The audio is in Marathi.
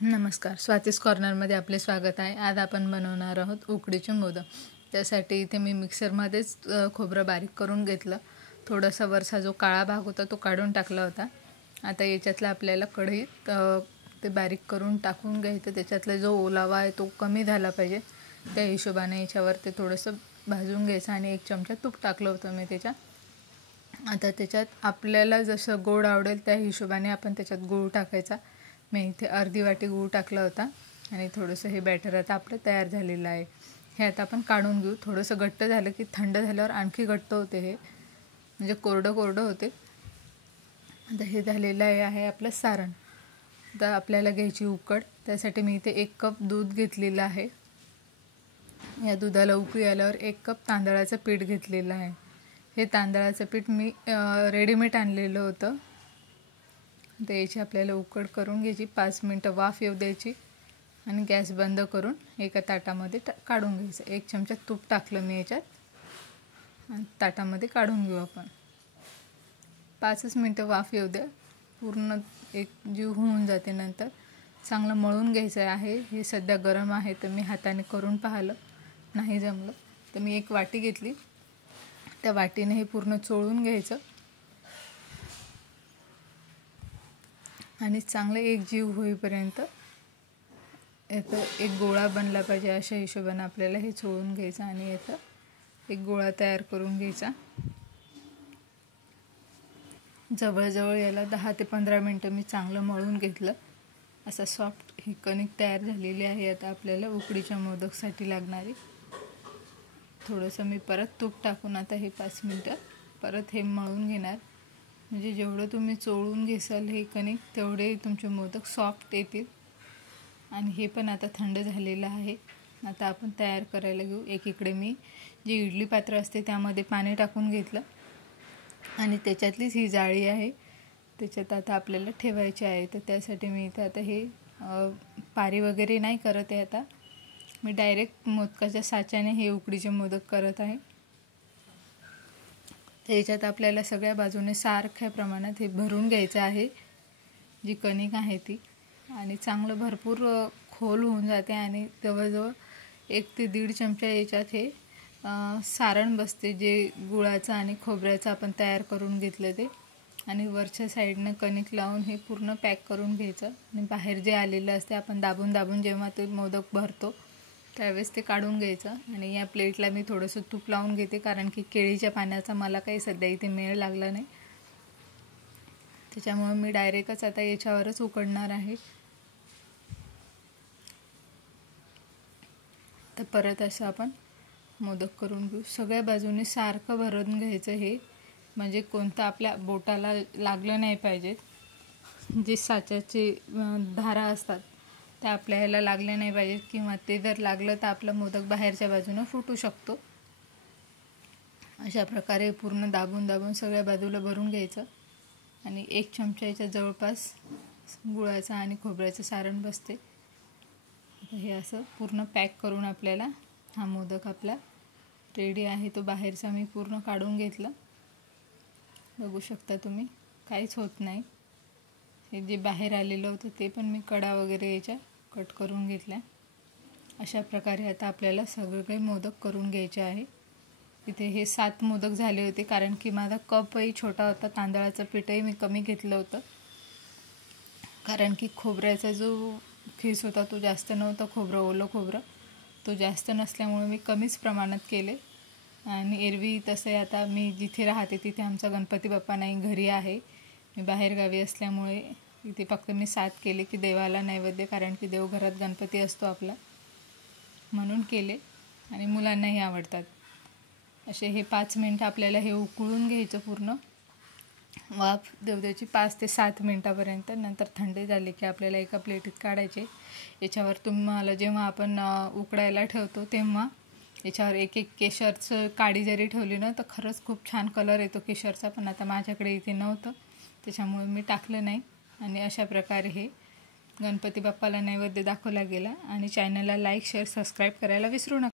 नमस्कार, स्वातीस कॉर्नरमध्ये आपले स्वागत आहे। आज आपण बनवणार आहोत उकडीचे मोदक। त्यासाठी इथे मी मिक्सरमध्येच खोबरं बारीक करून घेतलं। थोडासा वरचा जो काळा भाग होता तो काढून टाकला होता। आता याच्यातला आपल्याला कढईत ते बारीक करून टाकून घ्यायचं। त्याच्यातला जो ओलावा आहे तो कमी झाला पाहिजे, त्या हिशोबाने याच्यावर ते थोडंसं भाजून घ्यायचं। आणि 1 चमचा तूप टाकलं होतं मी त्याच्यात। आता त्याच्यात आपल्याला जसं गोड आवडेल त्या हिशोबाने आपण त्याच्यात गूळ टाकायचा। मी इथे अर्धी वाटी गूळ टाकला होता आणि थोडंसं हे बॅटर आता आपलं तयार झालेलं आहे। हे आता आपण काढून घेऊ। थोडंसं घट्ट झालं की थंड झाल्यावर आणखी घट्ट होते, हे म्हणजे कोरडं होते। आता हे झालेलं आहे आपलं सारण। आता आपल्याला घ्यायची उकड। त्यासाठी मी इथे 1 कप दूध घेतलेलं आहे। या दुधाला उकळी आल्यावर 1 कप तांदळाचं पीठ घेतलेलं आहे। हे तांदळाचं पीठ मी रेडीमेड आणलेलं होतं। तर याची आपल्याला उकड करून घ्यायची। 5 मिनटं वाफ येऊ द्यायची आणि गॅस बंद करून एका ताटामध्ये काढून घ्यायचं। 1 चमचा तूप टाकलं मी याच्यात आणि ताटामध्ये काढून घेऊ आपण। 5च मिनटं वाफ येऊ द्या, पूर्ण एक जीव होऊन जाते। नंतर चांगलं मळून घ्यायचं आहे। हे सध्या गरम आहे तर मी हाताने करून पाहिलं, नाही जमलं तर मी एक वाटी घेतली, त्या वाटीने हे पूर्ण चोळून घ्यायचं आणि चांगले एक जीव होईपर्यंत याचा एक गोळा बनला पाहिजे। अशा हिशोबाने आपल्याला हे चोळून घ्यायचं आणि याचा एक गोळा तयार करून घ्यायचा। जवळजवळ याला 10 ते 15 मिनटं मी चांगलं मळून घेतलं। असं सॉफ्ट ही कणिक तयार झालेली आहे। आता आपल्याला उकडीच्या मोदकसाठी लागणारी थोडंसं मी परत तूप टाकून आता हे 5 मिनटं परत हे मळून घेणार। म्हणजे जेवढं तुम्ही चोळून घेसाल हे कणिक तेवढे तुमचे मोदक सॉफ्ट येतील। आणि हे पण आता थंड झालेलं आहे। आता आपण तयार करायला घेऊ। एकीकडे मी जे इडली पात्र असते त्यामध्ये पाणी टाकून घेतलं आणि त्याच्यातलीच ही जाळी आहे, त्याच्यात आता आपल्याला ठेवायची आहे। तर त्यासाठी मी इथं आता हे पारी वगैरे नाही करत आहे। आता मी डायरेक्ट मोदकाच्या साच्याने हे उकडीचे मोदक करत आहे। याच्यात आपल्याला सगळ्या बाजूने सारख्या प्रमाणात हे भरून घ्यायचं आहे, जी कणिक आहे ती। आणि चांगलं भरपूर खोल होऊन जाते आणि जवळजवळ 1 ते 1.5 चमचा याच्यात हे सारण बसते, जे गुळाचं आणि खोबऱ्याचं आपण तयार करून घेतलं ते। आणि वरच्या साईडनं कणिक लावून हे पूर्ण पॅक करून घ्यायचं। आणि बाहेर जे आलेलं असते आपण दाबून जेव्हा ते मोदक भरतो त्यावेळेस ते काढून घ्यायचं। आणि या प्लेटला मी थोडंसं तूप लावून घेते, कारण की केळीच्या पाण्याचा मला काही सध्या इथे मेळ लागला नाही, त्याच्यामुळे मी डायरेक्टच आता याच्यावरच उकडणार आहे। तर परत असं आपण मोदक करून घेऊ। सगळ्या बाजूने सारखं भरून घ्यायचं हे, म्हणजे कोणतं आपल्या बोटाला लागलं नाही पाहिजे। जे साच्याचे धारा असतात त्या आपल्या ह्याला लागल्या नाही पाहिजेत, किंवा ते जर लागलं तर आपलं मोदक बाहेरच्या बाजूनं फुटू शकतो। अशा प्रकारे पूर्ण दाबून सगळ्या बाजूला भरून घ्यायचं। आणि 1 चमच्याच्या जवळपास गुळाचं आणि खोबऱ्याचं सारण बसते। हे असं पूर्ण पॅक करून आपल्याला हा मोदक आपला रेडी आहे। तो बाहेरचा मी पूर्ण काढून घेतला, बघू शकता तुम्ही, काहीच होत नाही। हे जे बाहेर आलेलं होतं ते पण मी कडा वगैरे याच्या कट करून घेतल्या। अशा प्रकारे आता आपल्याला सगळे मोदक करून घ्यायचे आहे। इथे हे 7 मोदक झाले होते, कारण की माझा कपही छोटा होता। तांदळाचं पीठही मी कमी घेतलं होतं, कारण की खोबऱ्याचा जो खीस होता तो जास्त नव्हता। ओलं खोबरं तो जास्त नसल्यामुळे मी कमीच प्रमाणात केले। आणि एरवी तसे आता मी जिथे राहते तिथे आमचा गणपती बाप्पा नाही घरी आहे, मी बाहेरगावी असल्यामुळे इथे फक्त मी 7 केले की देवाला नैवेद्य, कारण की देवघरात गणपती असतो आपला, म्हणून केले आणि मुलांनाही आवडतात असे। हे 5 मिनटं आपल्याला हे उकळून घ्यायचं, पूर्ण वाफ देऊ द्यायची 5 ते 7 मिनटापर्यंत। नंतर थंड झाले की आपल्याला एका प्लेटीत काढायचे। याच्यावर तुम्हाला जेव्हा आपण उकडायला ठेवतो तेव्हा याच्यावर एक केशरचं काडी जरी ठेवली ना तर खरंच खूप छान कलर येतो केशरचा, पण आता माझ्याकडे इथे नव्हतं त्याच्यामुळे मी टाकलं नाही। आणि अशा प्रकारे हे गणपती बाप्पाला नैवेद्य दाखवला गेला। आणि चॅनलला लाईक, शेअर, सबस्क्राईब करायला विसरू नका।